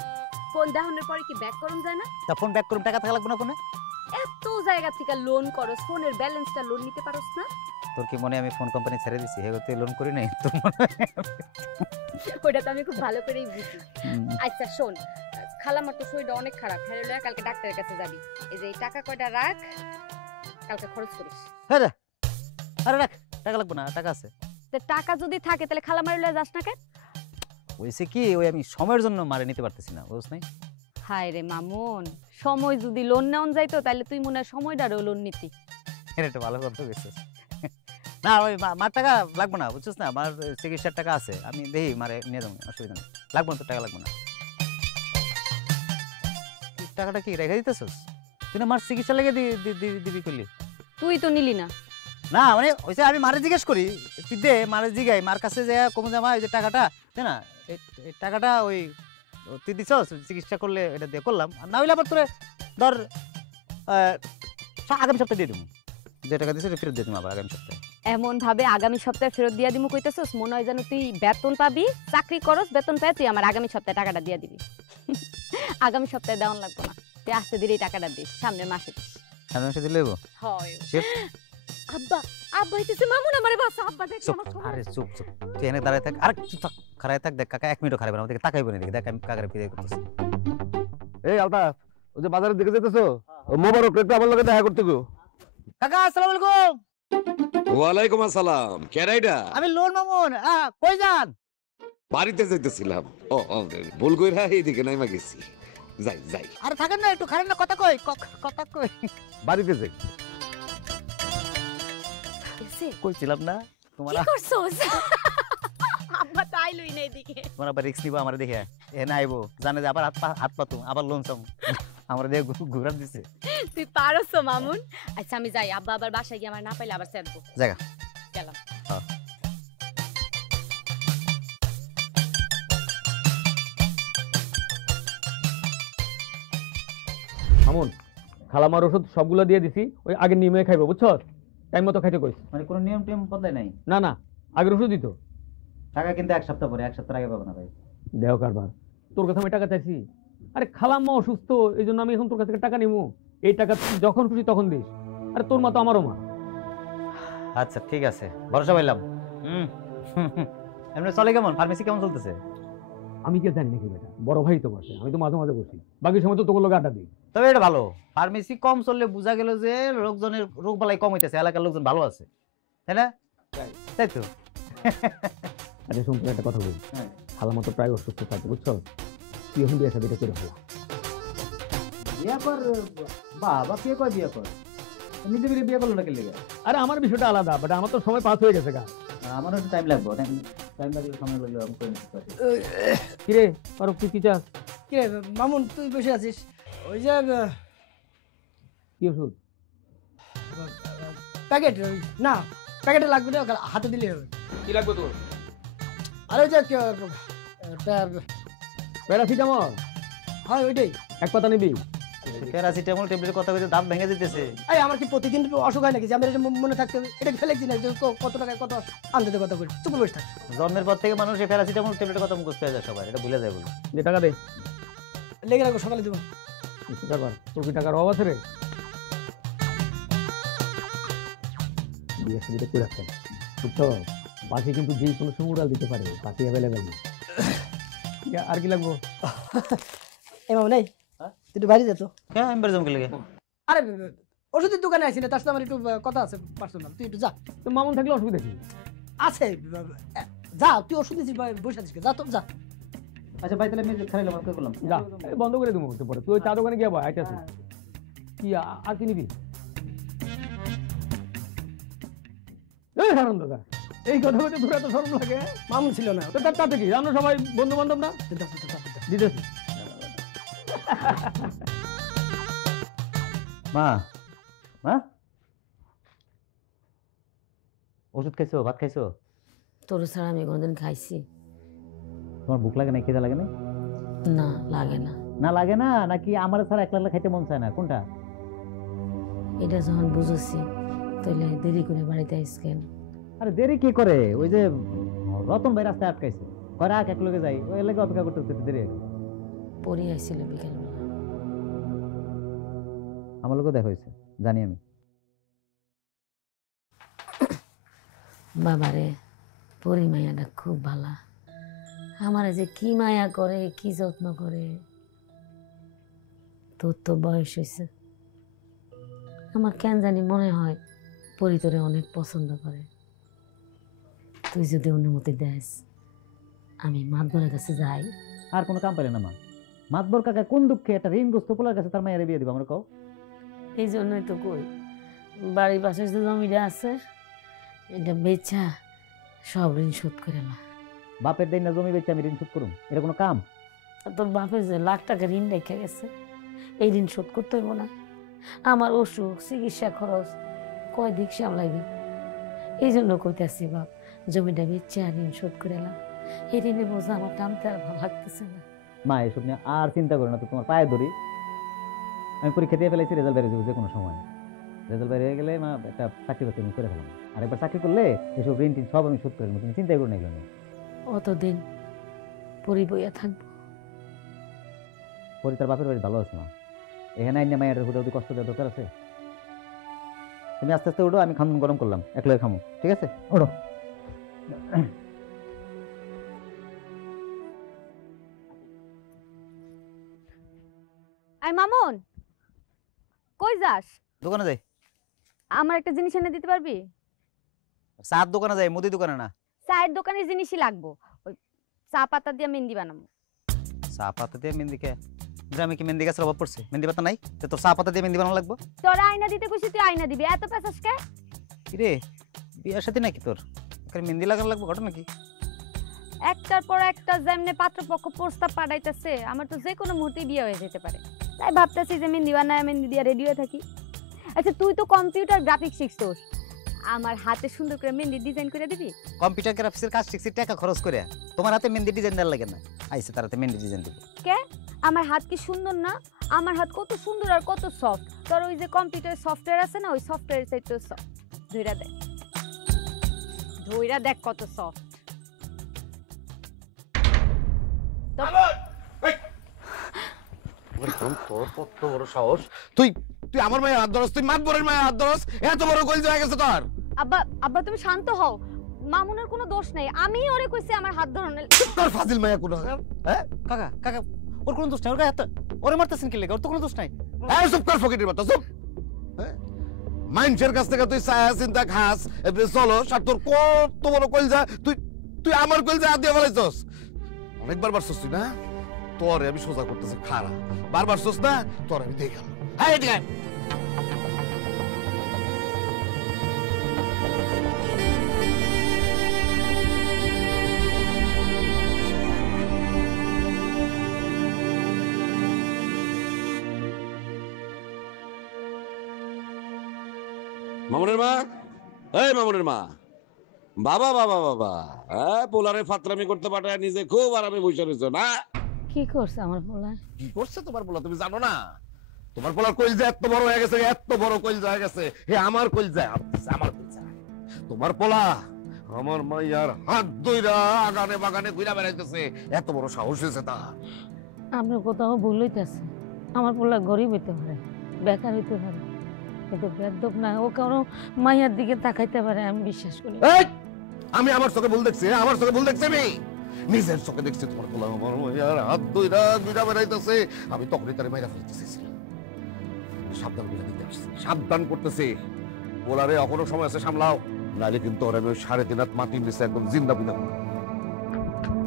ফোন দেহনের পরে কি ব্যাক করুন যায় না? তা ফোন ব্যাক করুন, টাকা থাকা লাগবে না ফোনে? এত জায়গা থেকে লোন করস, ফোনের ব্যালেন্সটা লোন নিতে পারস না? তোর কি মনে আমি ফোন কোম্পানি ছেড়ে দিছি হে তুই লোন করি নাই তোর মনে ওইটা তো আমি খুব ভালো করেই বুঝি। আচ্ছা শোন, খালামার তো শরীরটা অনেক খারাপ, হ্যাঁ লয়া কালকে ডাক্তারের কাছে যাবি। এই যে এই টাকা কয়টা রাখ, কালকে খরচ করিস। হ্যাঁ আরে রাখ, টাকা লাগবে না, টাকা আছে। তো টাকা যদি থাকে তাহলে খালামার লয়া যাস না কেন? হইছে কি ওই আমি সময়ের জন্য মারে নিতে পারতেছি না, বুঝছ নাই? হায় রে মামুন, সময় যদি লোন নেওয়া যাইতো তাহলে তুই মনে হয় সময়টারও লোন নিতি। এটা ভালো কথা গেছিস। না ওই মার টাকা লাগবে না, বুঝছিস না, আমার চিকিৎসার টাকা আছে, আমি দেখি মারে নিয়ে যাবো, অসুবিধা নেই, লাগবে না, তোর টাকা লাগবে না। টাকাটা কি রেখে দিতেছিস তুই? না মার চিকিৎসা লেগে দিবি করলি? তুই তো নিলি না। না মানে ওইসে আমি মারে জিজ্ঞেস করি, তুই দে মারে জিগাই, মার কাছে যে কমে যাবা ওই যে টাকাটা দে না, এই টাকাটা ওই তুই দিছস চিকিৎসা করলে এটা দিয়ে করলাম, আর না হইলে আবার তোরে ধর আগামী সপ্তাহে দিয়ে দেবো, যে টাকা দিছিস ফেরত দিয়ে দেবো আবার আগামী সপ্তাহে। এমন ভাবে আগামী সপ্তাহে ফেরত দিয়া দিমু কইতেছস, মনে হয় যেন তুই বেতন পাবি, চাকরি করস, বেতন পাই তুই আমার আগামী সপ্তাহে টাকাটা দিয়া দিবি। আগামী সপ্তাহে দেওয়ান লাগবে না, তুই আস্তে ধীরেই টাকাটা দিস, সামনের মাসে দিস। সামনের মাসে দিলে হইব? হয়। শিওর? আব্বা আব্বা হইতেছে মামুন আমারে বাসা, আব্বা দেখ চুপ, আমার খবর। আরে চুপ চুপ, তুই এনে দাঁড়ায় থাক, আরে চুপ থাক, খাড়ায় থাক, দেখ কাকা 1 মিনিটও খারাপ না, আমাদেরকে তাকাইবো না, দেখ আমি কাকারে বিদায় করতেছি। এই আলতাফ, ওই যে বাজারের দিকে যেতেছো, ও মোবারক একটু আমার লগে দেখা করতে গো। কাকা আসসালামু আলাইকুম। ওয়ালাইকুম আসসালাম। কেরাইডা? আমি লোন মামুন, কই যান? বাড়িতে যাইতেছিলাম। ও ভুল কইরা এইদিকে নাইমা গেছি। যাই যাই। আরে থাকেন না একটু, খারেন না, কথা কই, কথা কই। বাড়িতে যাই। এসে কইছিলাম না তোমার কি করছস? আব্বা তাইলই না এদিকে। তোমার আবার রিস্ক নিবা আমারে দেখে, এ না আইবো, জানে যে আবার হাত পাতু, আবার লোন চাম, আমারে দেখে ঘুরান দিছে। তুই পারছ মামুন। আচ্ছা আমি যাই, আব্বা আবার বাসায় গিয়ে আমার না পাইলে আবার চেতবো। জায়গা গেলাম। হ্যাঁ। মামুন, খালামার ওষুধ সবগুলো দিয়ে দিছি, ওই আগের নিয়মে খাইবো, বুঝছ? টাইম মতো খাইতে কইস। মানে কোনো নিয়ম টিয়ম বদলাই নাই? না না, আগের ওষুধ দিত। টাকা কিন্তু 1 সপ্তাহ পরে, 1 সপ্তাহ আগে পাবো না ভাই। দেও কারবার, তোর কাছে আমি টাকা চাইছি? আরে খালাম্মা অসুস্থ, এই জন্য আমি এখন তোর কাছ থেকে টাকা নিবো। এই টাকা তুই যখন খুশি তখন দিস। আরে তোর মা তো আমারও মা। আচ্ছা ঠিক আছে, ভরসা পাইলাম। এমনি চলে কেমন, ফার্মেসি কেমন চলতেছে? আমি কে জানি নাকি বেটা, বড় ভাই তো বসে, আমি তো মাঝে মাঝে বসি, বাকি সময় তো তোর লোক আড্ডা দিই। তবে এটা ভালো, ফার্মেসি কম চললে বোঝা গেল যে লোকজনের রোগ বালাই কম হইতেছে, এলাকার লোকজন ভালো আছে, তাই না? তাই তো। আচ্ছা শুনতে একটা কথা বলি, খালামা তো প্রায় অসুস্থ থাকে, বুঝছো? তুই এখন বিয়ে সাবিটা করে ফেলা। বিয়া কর বাবা, কে কয় বিয়া কর? নিজে বিয়ে করলো না কে লেগে? আরে আমার বিষয়টা আলাদা, বাট আমার তো সময় পাস হয়ে গেছে গা। আমারও একটু টাইম লাগবে, টাইম লাগলে সময় লাগলে আমি করে নিতে পারি। কিরে ফারুক, তুই কি চাস? কি রে মামুন, তুই বসে আছিস? ওই যে কি ওষুধ? প্যাকেট, না প্যাকেটে লাগবে না, হাতে দিলে হবে। কি লাগবে তোর? আরে ওই যে প্যারাসিটামল। হয় ওইটাই। এক পাতা নিবি? প্যারাসিটামল ট্যাবলেটের কথা কইতে দাঁত ভেঙে যেতেছে। এই আমার কি প্রতিদিন অসুখ হয় নাকি যে আমার এটা মনে থাকতে হবে? এটা ফেলেছি না, কত টাকায় কত আনতে কথা বলি, চুপ বসে থাক। জন্মের পর থেকে মানুষ এই প্যারাসিটামল ট্যাবলেটের কথা মুখস্থ হয়ে যায় সবার, এটা ভুলে যায় বলে। যে টাকা দে, লেগে রাখবো, সকালে দেবো। তোর কি টাকার অভাব আছে রে? বিয়ে সাবিটা করে রাখতেন, বুঝছো? পাখি কিন্তু যে কোনো সময় উড়াল দিতে পারে, পাখি অ্যাভেলেবেল নেই। আর কি লাগবো? এই মামু নেই, তুই একটু বাইরে যেত। হ্যাঁ আমি বের জমকে লেগে। আরে ওষুধের দোকানে আছি না, তার সাথে আমার একটু কথা আছে পার্সোনাল, তুই একটু যা। তো মামুন থাকলে অসুবিধা কি আছে? যা, তুই ওষুধ দিচ্ছিস, বসে আছিস, যা তো যা। আচ্ছা ভাই তাহলে আমি খাইলাম, আর করলাম যা, বন্ধ করে দেবো পরে। তুই ওই চা দোকানে গিয়ে বয়, আইতাছিস কি আর কি নিবি? এই হারান দাদা, এই কথা বলতে তোর এত শরম লাগে? মামুন ছিল না তো তাতে কি, আমরা সবাই বন্ধু বান্ধব না? দিতেছি। মা, মা ওষুধ খাইছো, ভাত খাইছো? তোর ছাড়া আমি কোনোদিন খাইছি? তোমার ভুক লাগে না, খিদা লাগে না? না লাগে না। না লাগে না নাকি আমার ছাড়া একলা খাইতে মন চায় না, কোনটা? এটা যখন বুঝেছি তাহলে দেরি করে বাড়িতে আইস কেন? আরে দেরি কি করে, ওই যে রতন ভাই রাস্তায় আটকাইছে, কয় রাখ এক লগে যাই, ওই লাগে অপেক্ষা করতে করতে দেরি হয়ে গেল। পরে আইছিল বিকেলবেলা। আমার লোকও দেখা হয়েছে, জানি আমি। বাবারে পরি মায়াটা খুব ভালা, আমারে যে কি মায়া করে কি যত্ন করে। তোর তো বয়স হয়েছে, আমার কেন জানি মনে হয় পরি তোরে অনেক পছন্দ করে। তুই যদি অনুমতি দেস আমি মাতবরের কাছে যাই। আর কোনো কাম পারে না মা, মাতবর কাকা কোন দুঃখে একটা ঋণগ্রস্ত পোলার কাছে তার মায়ের বিয়ে দিব আমরা কও। এই জন্যই তো কই বাড়ির পাশে যে জমিটা আছে এটা বেচা সব ঋণ শোধ করে না। বাপের দেন না জমি বেচে আমি ঋণ শোধ করুম, এটা কোনো কাম? তোর বাপের যে লাখ টাকা ঋণ রেখে গেছে এই ঋণ শোধ করতে হইব না? আমার অসুখ চিকিৎসা খরচ কয় দিক সামলাইবি? এই জন্য কইতেছি বাপ জমিটা বেচে আর ঋণ শোধ করে এলাম। এই ঋণের বোঝা আমার টানতে আর ভালো লাগতেছে না। মা এসব নিয়ে আর চিন্তা করো না, তো তোমার পায়ে ধরি। আমি পরীক্ষা দিয়ে ফেলেছি, রেজাল্ট বেরিয়ে যাবে যে কোনো সময়। রেজাল্ট বেরিয়ে গেলে মা একটা চাকরি বাকরি আমি করে ফেলাম, আর একবার চাকরি করলে এসব ঋণ টিন সব আমি শোধ করে নেবো, তুমি চিন্তাই করো না এগুলো নিয়ে। অতদিন পরি বইয়া থাকবো? পরি তার বাপের বাড়ি ভালো আছে মা, এখানে আইনে মায়ের হুদাহুদি কষ্ট দেওয়ার দরকার আছে? তুমি আস্তে আস্তে উঠো, আমি খাম গরম করলাম, একলাই খামো, ঠিক আছে? ওঠো। আই মামুন, কই যাস? দোকানে যাই। আমার একটা জিনিস এনে দিতে পারবি? চার দোকানে যাই, মুদি দোকানে না। চায়ের দোকানের জিনিসই লাগবো, ওই চা পাতা দিয়ে মেহেন্দি বানাবো। চা পাতা দিয়ে মেহেন্দি? কে গ্রামে কি মেহেন্দি গাছের অভাব পড়ছে? মেহেন্দি পাতা নাই তো তোর চা পাতা দিয়ে মেহেন্দি বানানো লাগবো? তোরা আয়না দিতে কইছি, তুই আয়না দিবি, এত পেছাস কে? কিরে বিয়ার সাথে নাকি তোর মেহেন্দি লাগানো লাগবে? ঘটনা কি? একটার পর একটা যেমনে পাত্রপক্ষ প্রস্তাব পাঠাইতেছে, আমার তো যে কোনো মুহূর্তে বিয়ে হয়ে যেতে পারে। তাই ভাবতেছি যে মেহেন্দি বানায় মেহেন্দি দিয়ে রেডি হয়ে থাকি। আচ্ছা তুই তো কম্পিউটার গ্রাফিক্স শিখছস, আমার হাতে সুন্দর করে মেহেন্দি ডিজাইন করে দিবি? কম্পিউটার গ্রাফিক্সের কাজ শিখছি টাকা খরচ করে, তোমার হাতে মেহেন্দি ডিজাইন দেওয়ার লাগে না? আইসে তার হাতে মেহেন্দি ডিজাইন দিব। কে? আমার হাত কি সুন্দর না? আমার হাত কত সুন্দর আর কত সফট। তোর ওই যে কম্পিউটার সফটওয়্যার আছে না, ওই সফটওয়্যারের চাইতেও সফট। ধইরা দেখ, ধইরা দেখ কত সফট। কত বড় সাহস! তুই তুই আমার মায়ের হাত ধরস, তুই মাতবরের মায়ের হাত ধরস, এত বড় কইল হয়ে গেছে তোর। আব্বা আব্বা তুমি শান্ত হও, মামুনের কোনো দোষ নাই, আমি ওরে কইছি আমার হাত ধরনের। তোর ফাজিল মায়া কোন? হ্যাঁ কাকা কাকা ওর কোনো দোষ নাই, ওর গায়ে হাত ওরে মারতেছেন কি লাগে? ওর তো কোনো দোষ নাই। এই চুপ কর ফকিরের মতো, চুপ। মানুষের কাছ থেকে তুই ছায়া চিন্তা খাস, এবারে চলো আর তোর কত বড় কইল তুই তুই আমার কইল হাত দিয়ে ফেলাইছস। অনেকবার বারছস তুই না, তোরে আমি সোজা করতেছি খারাপ, বারবার সোস না তোর আমি দেখাম। এই এদিকে আয়। মামুনের মা, এই মামুনের মা, বাবা বাবা বাবা, হ্যাঁ পোলারে ফাতরামি করতে পাঠায় নিজে খুব আরামে বসে রয়েছো না? কি করছে আমার পোলা? কি করছে তোমার পোলা তুমি জানো না? তোমার পোলার কইলজা এত বড় হয়ে গেছে, এত বড় কইলজা হয়ে গেছে, হে আমার কইলজা, আমার কইলজা। তোমার পোলা আমার মাইয়ার হাত ধইরা আগানে বাগানে ঘুরা বেড়াইতেছে, এত বড় সাহস হয়েছে তা? আপনার কোথাও ভুল হইতেছে, আমার পোলা গরিব হইতে পারে, বেকার হইতে পারে, কিন্তু বেদব না, ও কারো মাইয়ার দিকে তাকাইতে পারে, আমি বিশ্বাস করি। আমি আমার চোখে ভুল দেখছি? আমার চোখে ভুল দেখছি? আমি নিজের চোখে দেখছি তোমার পোলা আমার মাইয়ার হাত ধইরা ঘুরা বেড়াইতেছে, আমি তখনই তারে মাইরা ফেলতে চাইছিলাম। সাবধান করে দিতে আসছি, সাবধান করতেছি। পোলারে এখনো সময় আছে, সামলাও, নাহলে কিন্তু ওরা আমি 3.5 হাত মাটির নিচে একদম জিন্দা বিন্দা।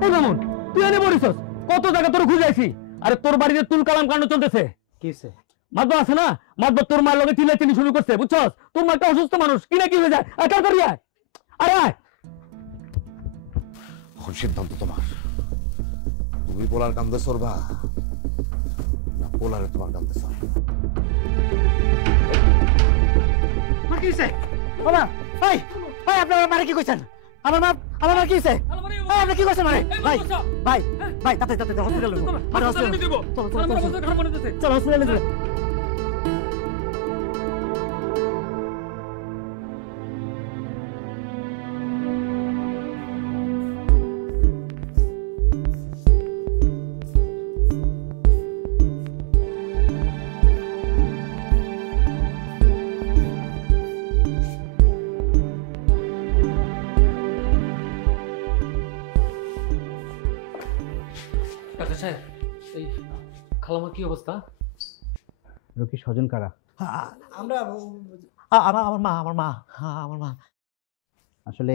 এই মামুন তুই এনে বলিছস, কত জায়গা তোর খুঁজাইছি, আরে তোর বাড়িতে তুল কালাম কাণ্ড চলতেছে। কি হইছে? মাতবা আছে না, মাতবা তোর মায়ের লগে চিল্লাচিল্লি শুরু করছে, বুঝছস? তোর মা একটা অসুস্থ মানুষ, কি না কি হয়ে যায়, আর কার করি আয়, আরে আয়। এখন সিদ্ধান্ত তোমার, তুমি পোলার কান্দে সরবা না পোলারে তোমার কান্দে সর? মা কি হইছে? বাবা ভাই ভাই আপনারা মারে কি কইছেন? আমার মা কি হইছে? ভাই আপনি কি কইছেন? ভাই ভাই ভাই তাতে হসপিটালে নিব, আরে হসপিটালে নিব, চলো হসপিটালে নিব। খালামা কি অবস্থা? রকি স্বজন কারা? আমরা আমার মা আসলে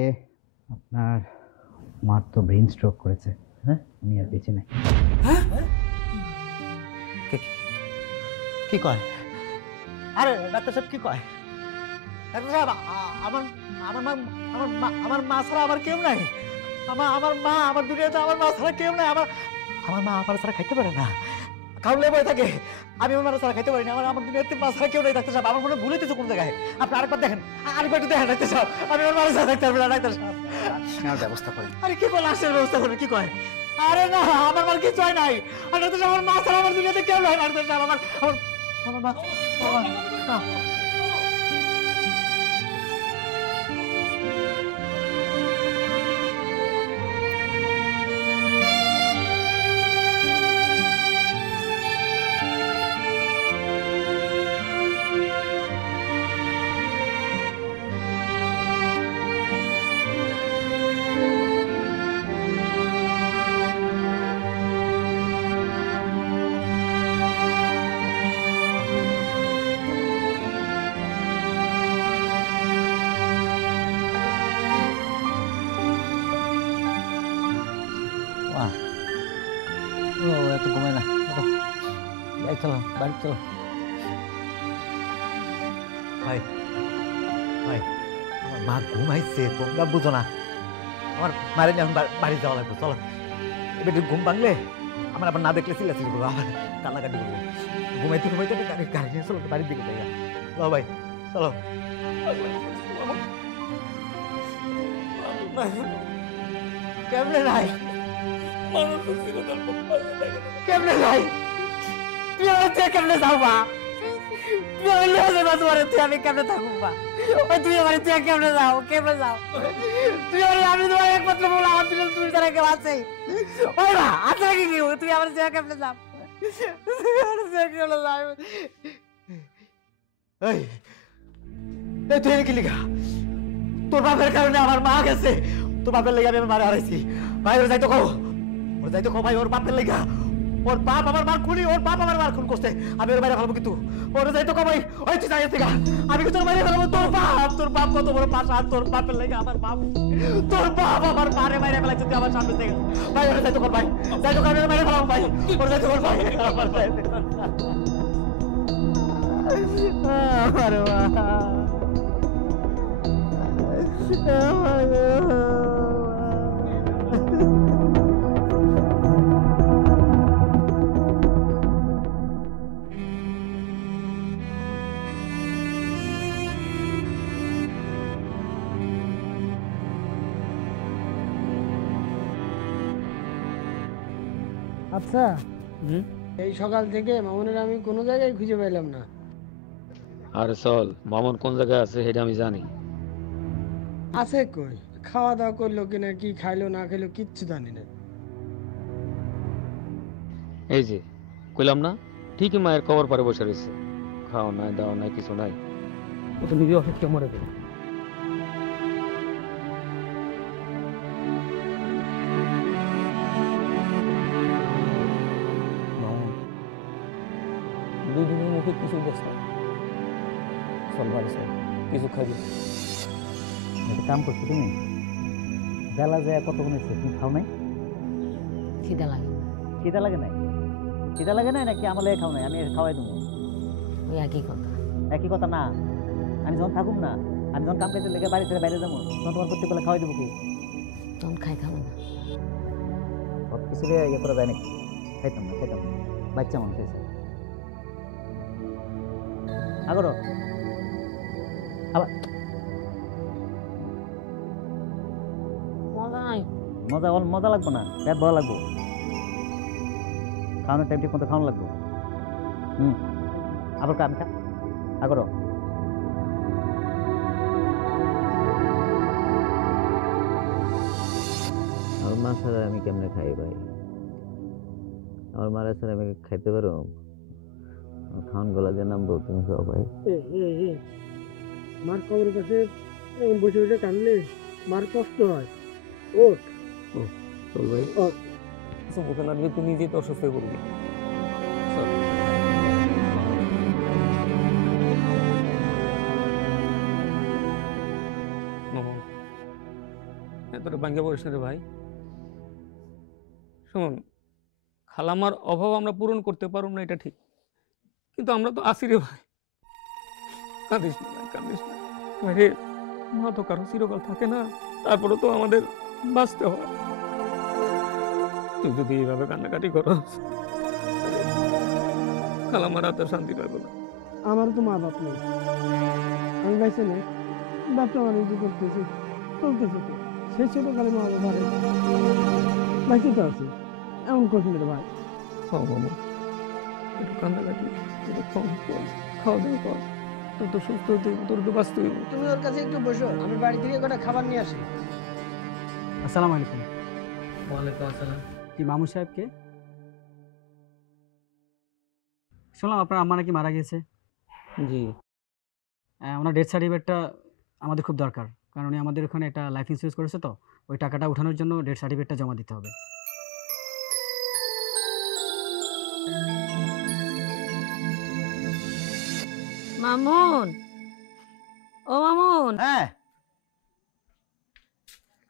আপনার মার তো ব্রেন স্ট্রোক করেছে। হ্যাঁ, উনি আর বেঁচে নেই। কি কয়? আরে ডাক্তার সাহেব কি কয়? ডাক্তার সাহেব আমার মা ছাড়া আমার কেউ নাই। আমার মা আমার দুনিয়াতে আমার মা ছাড়া কেউ নাই। আমার মা আমার ছাড়া খাইতে পারে না, খাওয়ালে বয়ে থাকে। আমি আমার ছাড়া খাইতে পারি না। আমার দুনিয়াতে মা ছাড়া কেউ নেই। ডাক্তার সাহেব আমার মনে ভুল হইতেছে কোন জায়গায়। আপনি আরেকবার দেখেন, আরেকবার একটু দেখেন ডাক্তার সাহেব। আমি আমার মা ছাড়া থাকতে পারবো না ডাক্তার সাহেব। নেওয়ার ব্যবস্থা করেন। আরে কি বলে লাশের ব্যবস্থা করবে? কি কয়? আরে না, আমার মার কিছু হয় নাই। আর ডাক্তার সাহেব আমার মা ছাড়া আমার দুনিয়াতে কেউ নাই। ডাক্তার সাহেব আমার মা না। এত ঘুমায় না, চলো বাড়ি চলো। ভাই ভাই, আমার মা ঘুমাইছে, তোমরা বুঝো না। আমার মারে নিয়ে এখন বাড়ি যাওয়া লাগবে। চলো, এবার ঘুম ভাঙলে আমার আবার না দেখলে চিল্লাচিল্লি করবো, আবার কান্নাকাটি করবো। ঘুমাইতে ঘুমাইতে গাড়ি নিয়ে চলো, বাড়ির দিকে যাই। চলো ভাই চলো। কেমনে নাই? কেমনে নাই? তুই আমার থেকে কেমনে যাও বা? তুই আমার লিয়ে যাবা, তোমার তুই আমি কেমনে থাকুক বা? তুই আমার থেকে কেমনে যাও? কেমনে যাও? তুই আমি তোমার একমাত্র বল, আমার তুই তুমি তারা কেউ আছে? ওই না আছে নাকি কেউ? তুই আমার থেকে কেমনে যাও? কেমনে যাও? এই তুই কি লিখা? তোর বাপের কারণে আমার মা গেছে। তোর বাপের লেগে আমি মারা হারাইছি। ভাই ওর যাইতো কো, ওর যাইতো কো ভাই, ওর বাপের লেগা। ওর বাপ আমার মার খুনি, ওর বাপ আমার মার খুন করছে। আমি ওর বাইরে ফেলবো কিন্তু ওর যাইতো কো ভাই। ওই তুই যাই থেকে আমি কি তোর বাইরে ফেলবো? তোর বাপ কত বড় পাশা, তোর বাপের লেগে আমার বাপ, তোর বাপ আমার মারে বাইরে ফেলাইছে তুই আমার সামনে থেকে। ভাই ওর যাইতো কর ভাই, যাইতো কর বাইরে ফেলাবো ভাই, ওর যাইতো কর ভাই, আমার যাইতো কর। আমার মা আচ্ছা, এই সকাল থেকে মামুনের আমি কোনো জায়গায় খুঁজে পেলাম না। আরে চল, মামুন কোন জায়গায় আছে সেটা আমি জানি। আছে কই? খাওয়া দাওয়া করলো কিনা, কি খাইলো না খাইলো কিচ্ছু জানি না। এই যে কইলাম না, ঠিকই মায়ের কবর পারে বসে রয়েছে। খাওয়া নাই, দাওয়া নাই, কিছু নাই। ও তো নিজে অসুস্থ মরে গেল। দুদিনের মুখে কিছু দেখছ, চল বাড়ি চল, কিছু খাবি। একটা কাম করছো তুমি, বেলা যায় কতক্ষণ হয়েছে, তুমি খাও নাই? খিদা লাগে। খিদা লাগে নাই? খিদা লাগে নাই নাকি আমার লেগে খাও নাই? আমি খাওয়াই দেবো। ওই একই কথা। একই কথা না, আমি যখন থাকুম না, আমি যখন কাম কাজে লেগে বাড়ি থেকে বাইরে যাবো, তখন তোমার প্রত্যেক বেলা খাওয়াই দেবো কি? তখন খাইতাম না। সব কিছু ইয়ে করা যায় নাকি? খাইতাম না, খাইতাম না, বাচ্চা মানুষ হয়েছে। আগরো আবার মজা নাই। মজা লাগবো না, পেট ভরা লাগবো। খাওয়ানোর টাইম ঠিক মতো খাওয়ানো লাগবো। আবার কাম খা আগরো। আমার মা ছাড়া আমি কেমনে খাই ভাই? আমার মারা ছাড়া আমি খাইতে পারো? খাওয়ান গলা দিয়ে নামবো, তুমি খাও ভাই। মার কবরের পাশে বসে বসে কাঁদলে মার কষ্ট হয়। ওঠ চল ভাই, মুখে লাগবে তুই নিজেই তো অসুস্থ করবি। চল। এতটা ভাঙ্গে পড়িস না রে ভাই। শোন, খালামার অভাব আমরা পূরণ করতে পারব না এটা ঠিক, কিন্তু আমরা তো আসি রে ভাই। কাঁদিস না ভাই, কাঁদিস না ভাই রে। মা তো কারো চিরকাল থাকে না, তারপরে তো আমাদের বাঁচতে হয়। তুই যদি এইভাবে কান্নাকাটি করস, খালামার হাতে শান্তি পাইব না। আমার তো মা বাপ নেই, আমি বাইসে নেই, ব্যবসা বাণিজ্য করতেছি, চলতেছে তো। সেই ছোটকালে মা বাবা বাইসে তো আছে, এমন কঠিন রে ভাই। মামা একটু কান্নাকাটি একটু কম কর, খাওয়া দাওয়া কর, তোর তো সুস্থ হতে তোর তো বাঁচতে হইব। তুমি ওর কাছে একটু বসো, আমি বাড়ি থেকে কটা খাবার নিয়ে আসি। আসসালামু আলাইকুম। ওয়ালাইকুম আসসালাম। কি মামুন সাহেবকে? শুনলাম আপনার আম্মা নাকি মারা গেছে। জি। ওনার ডেথ সার্টিফিকেটটা আমাদের খুব দরকার, কারণ উনি আমাদের ওখানে একটা লাইফ ইন্স্যুরেন্স করেছে, তো ওই টাকাটা উঠানোর জন্য ডেথ সার্টিফিকেটটা জমা দিতে হবে। মামুন, ও মামুন। হ্যাঁ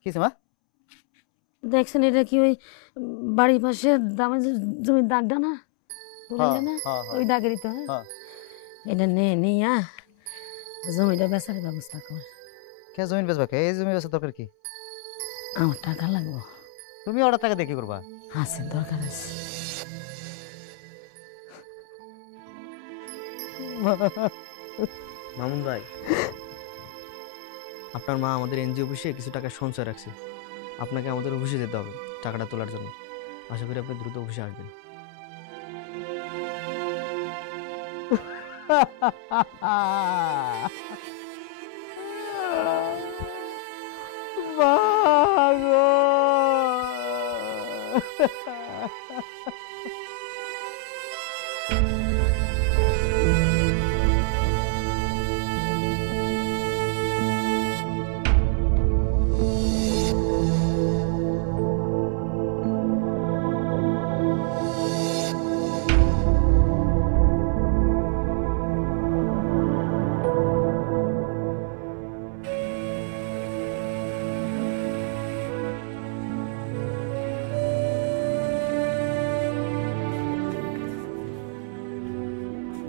কি মা? দেখছেন এটা কি ওই বাড়ির পাশে দামের জমির দাগটা না? না ওই দাগেরই তো। হ্যাঁ এটা নিয়া জমিটা বেচার ব্যবস্থা কর। কে জমি বেচবা? কে এই জমি বেচার দরকার কি? আমার টাকা লাগবে। তুমি ওটা টাকা দিয়ে কি করবা? আছে, দরকার আছে। মামুন ভাই, আপনার মা আমাদের এনজিও অফিসে কিছু টাকা সঞ্চয় রাখছে, আপনাকে আমাদের অফিসে যেতে হবে টাকাটা তোলার জন্য। আশা করি আপনি দ্রুত অফিসে আসবেন।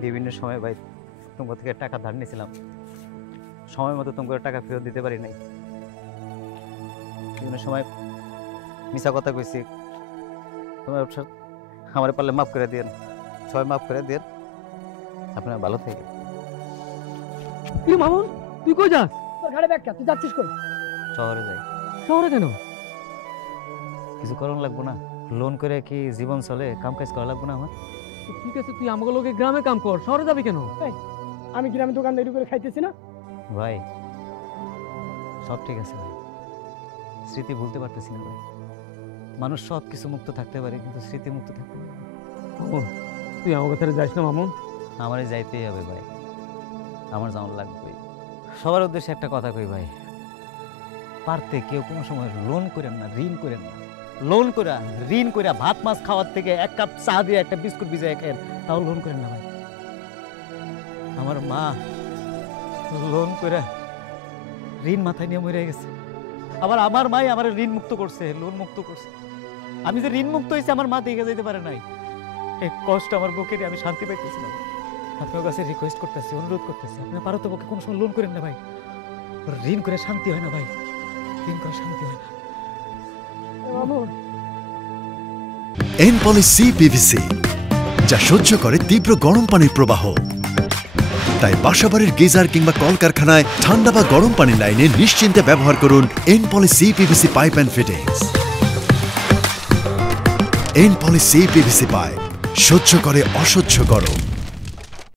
বিভিন্ন সময় ভাই তোমার থেকে টাকা ধার নিয়েছিলাম, সময় মতো তোমার টাকা ফেরত দিতে পারি নাই। বিভিন্ন সময় মিছা কথা কইছি, তোমার আমার পারলে মাফ করে দিন, সবাই মাফ করে দিন। আপনারা ভালো থেকে। কি মামুন, তুই কই যাস? তোর ঘাড়ে ব্যাগ, তুই যাচ্ছিস কই? শহরে যাই। শহরে কেন? কিছু করণ লাগবো না? লোন করে কি জীবন চলে? কাম কাজ করা লাগবো না আমার? ঠিক আছে, তুই আমাকে লোকে গ্রামে কাম কর, শহরে যাবি কেন? আমি গ্রামে দোকানদারি করে খাইতেছি না ভাই। সব ঠিক আছে ভাই, স্মৃতি ভুলতে পারতেছি না ভাই। মানুষ সব কিছু মুক্ত থাকতে পারে, কিন্তু স্মৃতি মুক্ত থাকতে পারে। মামুন তুই আমার কথা যাস না মামুন। আমারই যাইতেই হবে ভাই, আমার যাওয়ার লাগবে। সবার উদ্দেশ্যে একটা কথা কই ভাই, পারতে কেউ কোনো সময় লোন করেন না, ঋণ করেন না। লোন করে ঋণ করে ভাত মাছ খাওয়ার থেকে এক কাপ চা দিয়ে একটা বিস্কুট ভিজিয়ে খেন, তাও লোন করেন না ভাই। আমার মা লোন করে ঋণ মাথায় নিয়ে মরে গেছে, আবার আমার মাই আমার ঋণ মুক্ত করছে, লোন মুক্ত করছে। আমি যে ঋণ মুক্ত হয়েছে আমার মা দেখে যেতে পারে নাই। এই কষ্ট আমার বুকে নিয়ে আমি শান্তি পাইতেছি না। আপনার কাছে রিকোয়েস্ট করতেছি, অনুরোধ করতেছি, আপনার পারো তো পক্ষে কোনো সময় লোন করেন না ভাই। ঋণ করে শান্তি হয় না ভাই, ঋণ করে শান্তি হয় না। এনপলি পিভিসি, যা সহ্য করে তীব্র গরম পানির প্রবাহ। তাই বাসাবাড়ির গিজার কিংবা কলকারখানায় ঠান্ডা বা গরম পানির লাইনে নিশ্চিন্তে ব্যবহার করুন এনপলি পিভিসি পাইপ অ্যান্ড ফিটিংস। এনপলি পিভিসি পাইপ সহ্য করে অসহ্য গরম।